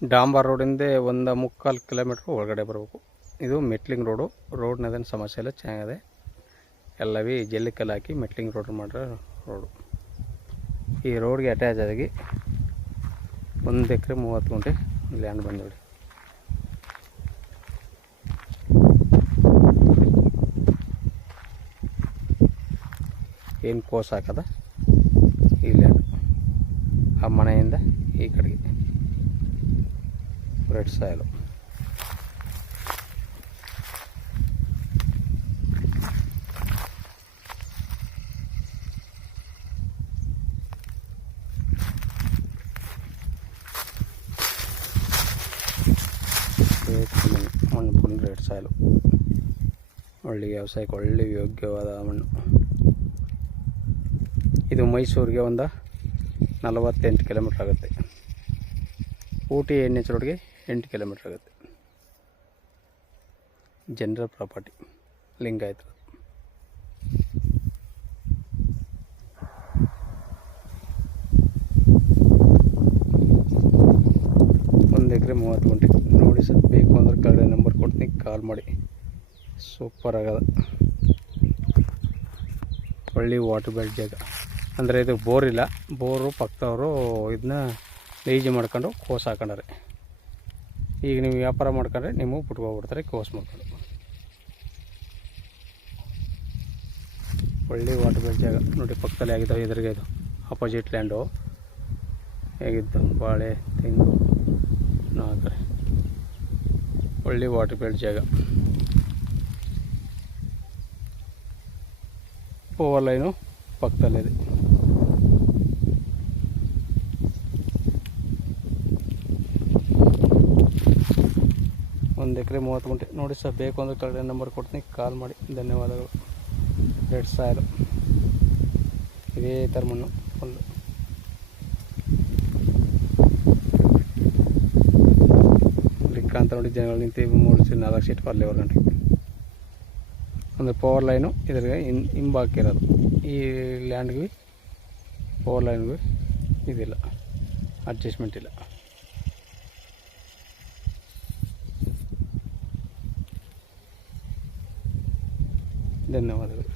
ಡಾಂಬರ್ ರೋಡಿಂದ 1.25 ಕಿಲೋಮೀಟ್ರ್ ಒಳಗಡೆ ಬರಬೇಕು. ಇದು ಮೆಟ್ಲಿಂಗ್ ರೋಡು. ರೋಡ್ನದೇನು ಸಮಸ್ಯೆ ಇಲ್ಲ, ಚೆನ್ನಾಗಿದೆ. ಎಲ್ಲವೇ ಜಲ್ಲಿ ಕಲ್ಲು ಹಾಕಿ ಮೆಟ್ಲಿಂಗ್ ರೋಡ್ ಮಾಡಿರೋ ರೋಡು. ಈ ರೋಡ್ಗೆ ಅಟ್ಯಾಚ್ ಆಗಿ 1 ಎಕರೆ 30 ಗುಂಟೆ ಲ್ಯಾಂಡ್ ಬಂದು ನೋಡಿ. ಏನು ಕೋಸ್ ಹಾಕದ ಈ ಲ್ಯಾಂಡ್. ಆ ಮನೆಯಿಂದ ಈ ಕಡೆಗೆ ರೆಡ್ ಸಾಯಿಲು. ಮಣ್ಣು ಫುಲ್ ರೆಡ್ ಸಾಯಿಲು. ಒಳ್ಳೆ ವ್ಯವಸಾಯಕ್ಕೆ ಒಳ್ಳೆ ಯೋಗ್ಯವಾದ ಮಣ್ಣು. ಇದು ಮೈಸೂರಿಗೆ ಒಂದು 48 ಕಿಲೋಮೀಟ್ರ್ ಆಗುತ್ತೆ. ಊಟಿ NH ರೋಡ್ಗೆ 8 ಕಿಲೋಮೀಟ್ರ್ ಆಗುತ್ತೆ. General property, Lingayat. 1 ಎಕರೆ 30 ಗುಂಟೆ ನೋಡಿ ಸರ್. ಬೇಕು ಅಂದ್ರೆ ಕಡೆ ನಂಬರ್ ಕೊಡ್ತೀನಿ, ಕಾಲ್ ಮಾಡಿ. ಸೂಪರ್ ಆಗದ ಒಳ್ಳೆ ವಾಟರ್ ಬೆಲ್ಟ್ ಜಾಗ. ಅಂದರೆ ಇದು ಬೋರ್ ಇಲ್ಲ, ಬೋರು ಪಕ್ಕದವರು ಇದನ್ನ ಲೀಜ್ ಮಾಡ್ಕೊಂಡು ಕೋಸ್ ಹಾಕೊಂಡಾರೆ. ಈಗ ನೀವು ವ್ಯಾಪಾರ ಮಾಡ್ಕೊಂಡ್ರೆ ನಿಮಗೆ ಬಿಟ್ಕೊಬಿಡ್ತಾರೆ ಕೋಸ್ ಮಾಡ್ಕೊಂಡು. ಒಳ್ಳೆ ವಾಟರ್ ಬೆಲ್ಟ್ ಜಾಗ ನೋಡಿ. ಪಕ್ಕದಲ್ಲಿ ಆಗಿದ್ದಾವೆ ಎದುರಿಗೆ. ಇದು ಅಪೋಸಿಟ್ ಲ್ಯಾಂಡು ಹೇಗಿದ್ದು ಬಾಳೆ ತೆಂಗು ನಾಲ್ಕರೆ. ಒಳ್ಳೆ ವಾಟರ್ ಬೆಲ್ಟ್ ಜಾಗ. ಪವರ್ ಲೈನು ಪಕ್ಕದಲ್ಲಿದೆ. ಒಂದು ಎಕರೆ 30 ಗುಂಟೆ ನೋಡಿ ಸರ್. ಬೇಕು ಅಂದರೆ ಕಡೆ ನಂಬರ್ ಕೊಡ್ತೀನಿ, ಕಾಲ್ ಮಾಡಿ. ಧನ್ಯವಾದಗಳು. ರೆಡ್ ಸಾಯಿಲು ಇದೇ ಥರ ಮಣ್ಣು ಫುಲ್ಲು. ಲಿಕ್ಕ ಅಂತ ನೋಡಿ ಜನಗಳು ನಿಂತು 3-4 ಸೀಟ್ ಬರಲಿ ಗಂಟೆ. ಒಂದು ಪವರ್ ಲೈನು ಇದ್ರಿಗೆ ಹಿಂಬಾಕಿರೋದು. ಈ ಲ್ಯಾಂಡ್ಗೆ ಪವರ್ ಲೈನ್ಗೂ ಇದಿಲ್ಲ, ಅಡ್ಜಸ್ಟ್ಮೆಂಟ್ ಇಲ್ಲ. ಧನ್ಯವಾದಗಳು.